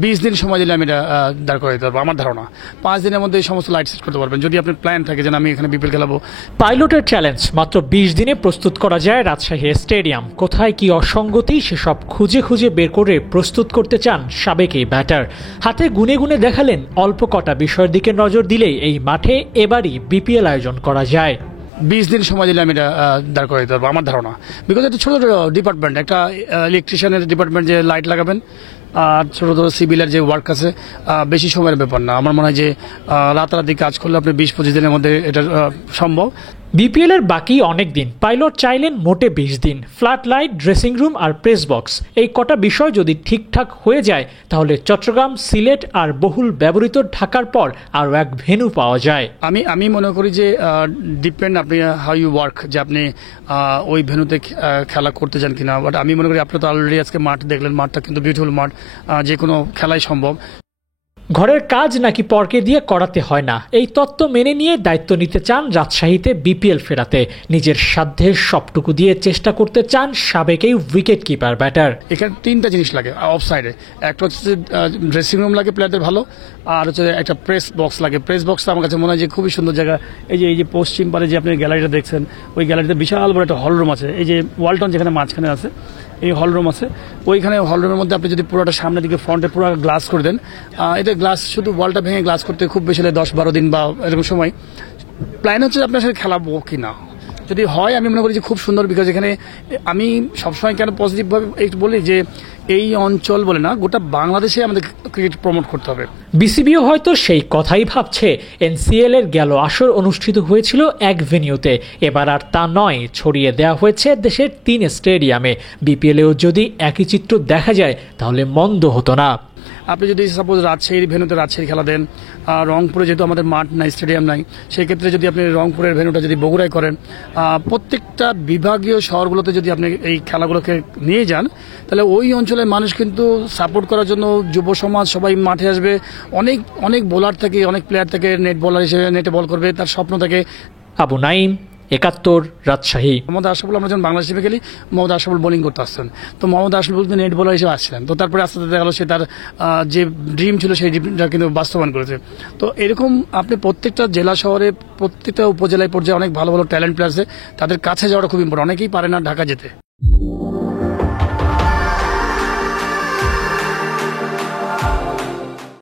20 দিন সময় দিলে আমি এটা দাঁড় করে দিতে পারবো আমার ধারণা। 5 দিনের মধ্যে এই সমস্ত লাইট সেট করতে পারবেন যদি আপনার প্ল্যান থাকে যে আমি এখানে বিপিএল খেলাবো। পাইলটের চ্যালেঞ্জ মাত্র 20 দিনে প্রস্তুত করা যায় রাজশাহী স্টেডিয়াম। কোথায় কি অসঙ্গতি সেসব খুঁজে খুঁজে বের করে প্রস্তুত করতে চান সাবেক এই ব্যাটার। হাতে গুনে গুনে দেখালেন অল্প কটা বিষয়ের দিকে নজর দিলেই এই মাঠে এবারই বিপিএল আয়োজন করা যায়। 20 দিন সময় দিলে আমি এটা দাঁড় করে দিতে পারবো আমার ধারণা। বিকজ একটা ছোটো ডিপার্টমেন্ট, একটা ইলেকট্রিশিয়ানের ডিপার্টমেন্ট যে লাইট লাগাবেন আর ছোটো ছোটো সিভিলের যে ওয়ার্ক আছে, বেশি সময়ের ব্যাপার না। আমার মনে হয় যে রাতারাতি কাজ করলে আপনি 20-25 দিনের মধ্যে এটা সম্ভব। বিপিএল এর বাকি অনেক দিন, পাইলট চাইলেন মোটে 20 দিন। ফ্ল্যাট লাইট, ড্রেসিং রুম আর প্রেস বক্স, এই কটা বিষয় যদি ঠিকঠাক হয়ে যায় তাহলে চট্টগ্রাম, সিলেট আর বহুল ব্যবহৃত ঢাকার পর আরও এক ভেন্যু পাওয়া যায়। আমি মনে করি যে ডিপেন্ড আপনি হাউ ইউ ওয়ার্ক, যে আপনি ওই ভেন্যুতে খেলা করতে চান কিনা। বাট আমি মনে করি আপনি তো অলরেডি আজকে মাঠ দেখলেন, মাঠটা কিন্তু বিউটিফুল মাঠ, যে কোনো খেলাই সম্ভব। ঘরের কাজ নাকি পরকে দিয়ে করাতে হয় না, এই তত্ত্ব মেনে নিয়ে দায়িত্ব নিতে চান রাজশাহীতে বিপিএল ফেরাতে। নিজের সাধ্যের সবটুকু দিয়ে চেষ্টা করতে চান সাবেক এই উইকেট কিপার ব্যাটার। এখানে 3টা জিনিস লাগে অফ সাইডে। একটা হচ্ছে ড্রেসিং রুম লাগে প্লেয়ারদের ভালো, আর হচ্ছে একটা প্রেস বক্স লাগে। প্রেস বক্সটা আমার কাছে মনে হয় যে খুবই সুন্দর জায়গা। এই যে পশ্চিম পারে যে আপনি গ্যালারিটা দেখছেন, ওই গ্যালারিতে বিশাল বড় একটা হল রুম আছে। এই যে ওয়ালটন যেখানে মাঝখানে আছে, এই হল রুম আছে। ওইখানে হল রুমের মধ্যে আপনি যদি পুরোটা সামনের দিকে ফ্রন্টে পুরো গ্লাস করে দেন, এটা গ্লাস শুধু ওয়ালটা ভেঙে গ্লাস করতে খুব বেশি 10-12 দিন বা এরকম সময়। প্ল্যান হচ্ছে আপনার সাথে খেলাবো কি না, যদি হয় আমি মনে করি যে খুব সুন্দর। বিকজ এখানে আমি সবসময় কেন পজিটিভভাবে একটু বলি যে এই অঞ্চল বলে না, গোটা বাংলাদেশে আমাদের ক্রিকেট প্রমোট করতে হবে। বিসিবিও হয়তো সেই কথাই ভাবছে। এনসিএল এর গেল আসর অনুষ্ঠিত হয়েছিল এক ভেন্যুতে, এবার আর তা নয়, ছড়িয়ে দেওয়া হয়েছে দেশের 3 স্টেডিয়ামে। বিপিএলেও যদি একই চিত্র দেখা যায় তাহলে মন্দ হতো না। আপনি যদি সাপোজ রাজশাহীর ভেন্যুতে রাজশাহী খেলা দেন, রংপুরে যেহেতু আমাদের মাঠ নাই, স্টেডিয়াম নাই, সেক্ষেত্রে যদি আপনি রংপুরের ভেন্যুটা যদি বগুড়ায় করেন, প্রত্যেকটা বিভাগীয় শহরগুলোতে যদি আপনি এই খেলাগুলোকে নিয়ে যান, তাহলে ওই অঞ্চলের মানুষ কিন্তু সাপোর্ট করার জন্য যুব সমাজ সবাই মাঠে আসবে। অনেক অনেক বোলার থেকে, অনেক প্লেয়ার থেকে নেট বলার হিসেবে নেটে বল করবে, তার স্বপ্ন থাকে। আবু নাইম, 71, রাজশাহী। মোহাম্মদ আশরাফুল, আমরা যখন বাংলাদেশ টিমে খেলি, মোহাম্মদ আশরাফুল বোলিং করতে আসছেন। তো মোহাম্মদ আশরাফুল কিন্তু নেট বোলার হিসেবে আসছিলেন। তো তারপরে আস্তে আস্তে দেখা গেলো সে তার যে ড্রিম ছিল সেই ড্রিমটা কিন্তু বাস্তবায়ন করেছে। তো এরকম আপনি প্রত্যেকটা জেলা শহরে, প্রত্যেকটা উপজেলায় পর্যায়ে অনেক ভালো ভালো ট্যালেন্ট প্লেয়ার আছে, তাদের কাছে যাওয়াটা খুব ইম্পর্টেন্ট। অনেকেই পারে না ঢাকা যেতে।